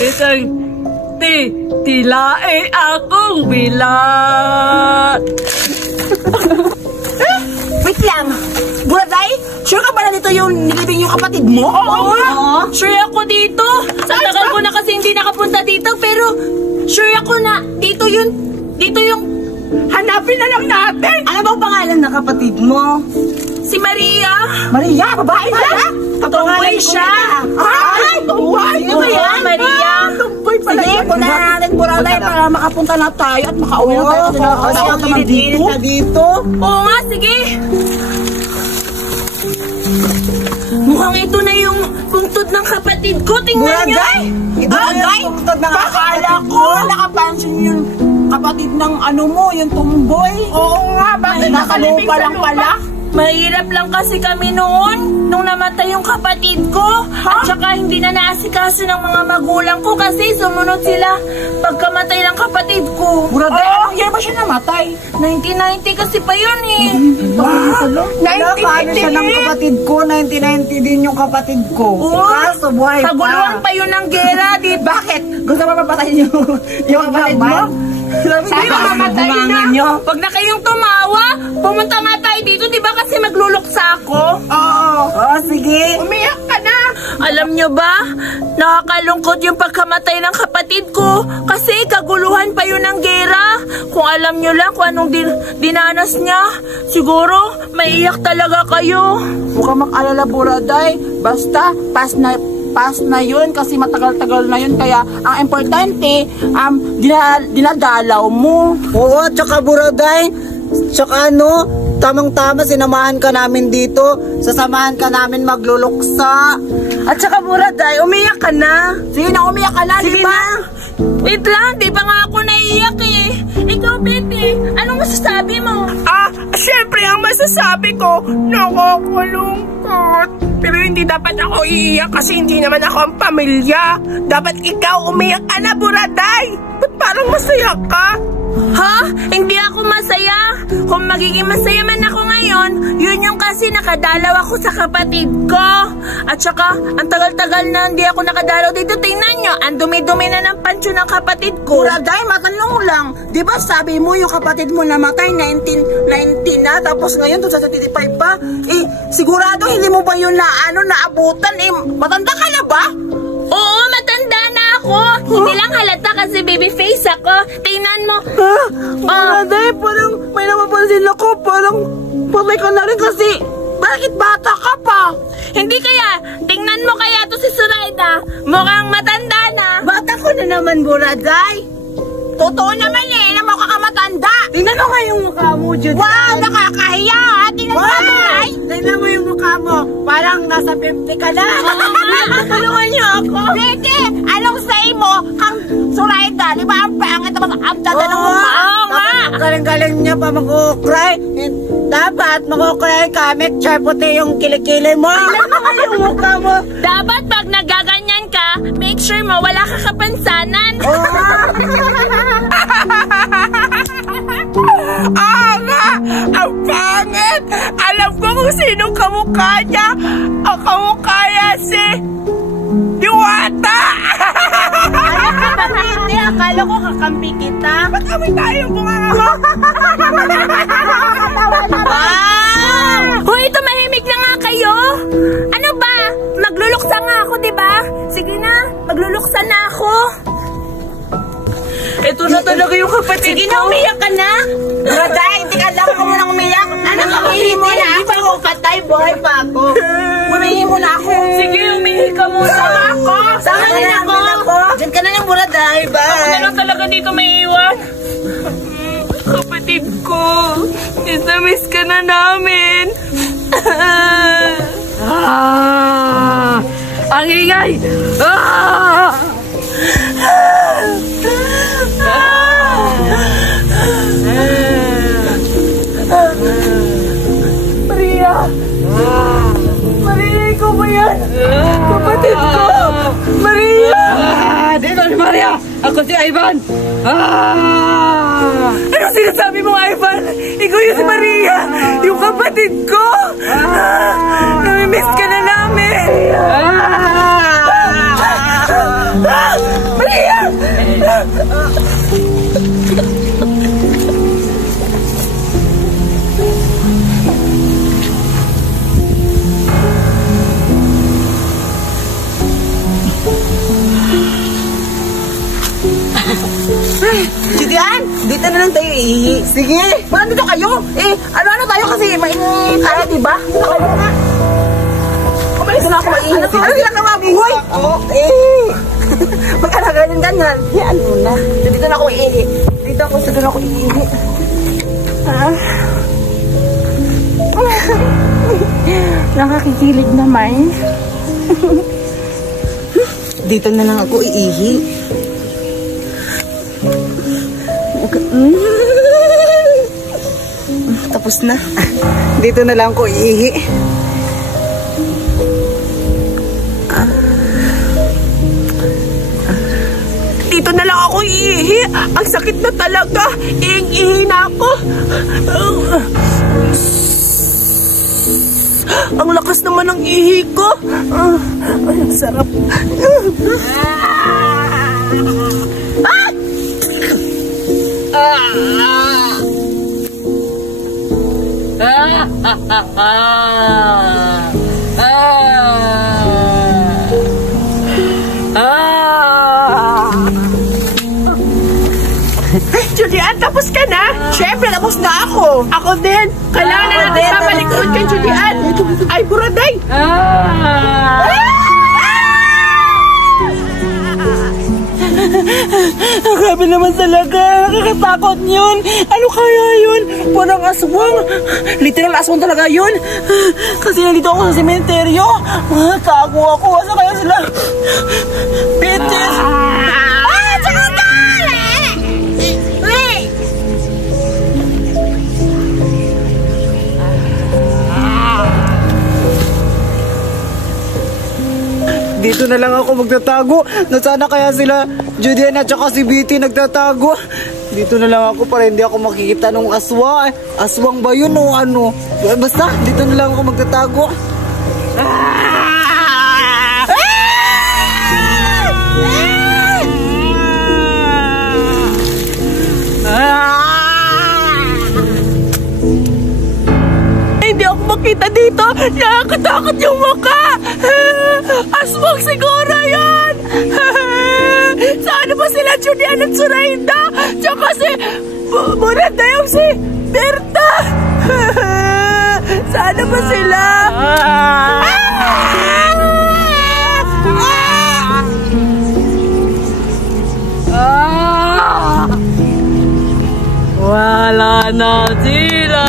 Bisang tilae akong bilat. Wait lang. Buraday, sure ka ba na dito yung nilibing yung kapatid mo? Oo. Sure ako dito. Sa tagal ko na kasi hindi nakapunta dito, pero sure ako na dito yung Hanapin na lang natin. Ano bang pangalan ng kapatid mo? si Maria. Maria, babae siya? Tomboy siya. Ay, tomboy. Sino ba yan? Maria. Tomboy pala yan. Sige, punta na natin Buraday para makapunta na tayo at makauwi na tayo. Init-init na dito. Oo nga, sige. Mukhang ito na yung bungtod ng kapatid ko. Tingnan niyo. Buraday? Akala ko nakapansin yung kapatid ng ano mo, yung tomboy. Oo nga, bakit nakalupa lang pala? Mahirap lang kasi kami noon nung namatay yung kapatid ko. At saka hindi na naasikaso ng mga magulang ko kasi sumunod sila pagkamatay ng kapatid ko. Buraday, anong year ba siya namatay? 1990 kasi pa yun eh. Paano siya ng kapatid ko? 1990 din yung kapatid ko. Kaso buhay pa. Kaguluhan pa yun ng gera. Bakit? Gusto mo mapatayin yung kapatid mo? Sabi mo mamatay na. Pag na kayong tumawa, pumunta nga tayo dito, di ba kasi magluluksa ako? Oo, sige. Umiyak ka na. Alam nyo ba, nakakalungkot yung pagkamatay ng kapatid ko kasi kaguluhan pa yun ng gera. Kung alam nyo lang kung anong dinanas niya, siguro maiyak talaga kayo. Huwag kang mag-alala, Buraday. Basta, pass na yun kasi matagal-tagal na yun. Kaya ang importante, dinadalaw mo. Oo, tsaka Buraday, tsaka ano, tamang-tama sinamahan ka namin dito. Sasamahan ka namin magluluksa. At tsaka Buraday, umiyak ka na. Sige na, umiyak ka na, sige diba? Na. Wait lang, di ba nga ako naiiyak eh. Ikaw, Betty, anong masasabi mo? Siyempre ang masasabi ko, nakakalungkot. Pero hindi dapat ako iiyak kasi hindi naman ako ang pamilya. Dapat ikaw umiyak ka na, Buraday. Ba't parang masaya ka? Ha? Hindi ako masaya. Kung magiging masaya man ako ngayon, yun yung kasi nakadalaw ako sa kapatid ko. At saka, ang tagal-tagal na hindi ako nakadalaw dito. Tingnan nyo, ang dumi-dumi na ng pansyo ng kapatid ko. Buraday, matanong lang. Di ba sabi mo yung kapatid mo namatay 1990 na, tapos ngayon 2025 pa? Eh, sigurado hindi mo ba yun naabutan? Eh, matanda ka na ba? Oo, matanda na ako. Hindi lang halata kasi baby face ako. Tingnan mo. Buraday, parang may napapansin ako. Parang patay ka na rin kasi bakit bata ka pa? Hindi kaya, tingnan mo kaya to si Zoraida. Mukhang matanda na. Bata ko na naman, Buraday. Totoo naman eh, na mukha ka matanda. Tingnan mo nga yung mukha mo, Jude. Wow, nakakahiya. Tingnan mo, Buraday. Tingnan mo yung mukha mo. Parang nasa 50 ka na. Tulungan niyo ako. Sige, anong say mo kang Zoraida? Di ba ang pangit naman ang dada ng mukha? Oo nga. Galing-galing niya pa mag-ukray. Dapat mag-ukray ka. Make sure puti yung kilikili mo. Tingnan mo nga yung mukha mo. Dapat pag nagaganyan ka, make sure mo wala ka kapansanan. Nga! Ang pangit! Alam ko kung sinong kamukha niya. Ang kamukha niya si Diwata! Alam ka ba, hindi? Akala ko kakampi kita. Ba't kami tayo bunganga? Hoy, tumahimik na nga kayo. Ano ba? Magluluksa nga ako, diba? Sige na, magluluksa na ako. Ito na talaga yung kapatid Sige na, umiyak ka na. Buraday, hindi ka lang ako munang umiyak. Ano ka, umihi mo na. Hindi pa ako patay, buhay pa ako. Umihi mo na ako. Sige, umihi ka muna. Sama ako. Sama din ako. Diyan ka na lang, Buraday. Bye. Ako na lang talaga dito may iwan. Kapatid ko, miss ka na namin. Ang ingay! Maria! Maria, ikaw ba yan? Kapatid ko! Maria! Dito si Maria! Ako si Ivan! Ano sinasabi mo, Ivan? Ikaw yun si Maria, yung kapatid ko. Namimiss ka na namin. Maria! Julian, dito na lang tayo iihi. Sige, wala dito kayo. Ano tayo kasi mainit tayo, diba? Kayo nga. Dito na ako maiihi. Ano ginagawa mo, boy? Ba't ka na ganyan? Yan mo na. Dito na ako iihi. Dito na ako iihi. Nakakikilig naman. Dito na lang ako iihi. Tapos na. Dito na lang ako iihi. Dito na lang ako iihi. Ang sakit na talaga. Iing-ihi na ako. Ang lakas naman ng ihi ko. Ay, ang sarap. Julian, tapos ka na? Siyempre, tapos na ako. Ako din. Kailangan na natin papalikod kay Julian. Ay, buraday! Grabe naman talaga. Nakakatakot yun. Ano kaya yun? Parang aswang. Literal aswang talaga yun. Kasi nandito ako sa sementeryo. Tago ako. Asa kaya sila? Bitches! Dito na lang ako magtatago. Nasana kaya sila Julian at saka si Bitty nagtatago. Dito na lang ako para hindi ako makikita ng aswang. Aswang ba yun o ano? Basta, dito na lang ako magtatago. Hindi ako makita dito. Nakakatakot yung mukha. Aswang siguro yun. Saan ba sila Julian at Zoraida? Tsaka si Muranda yung si Berta. Saan ba sila? Wala na sila.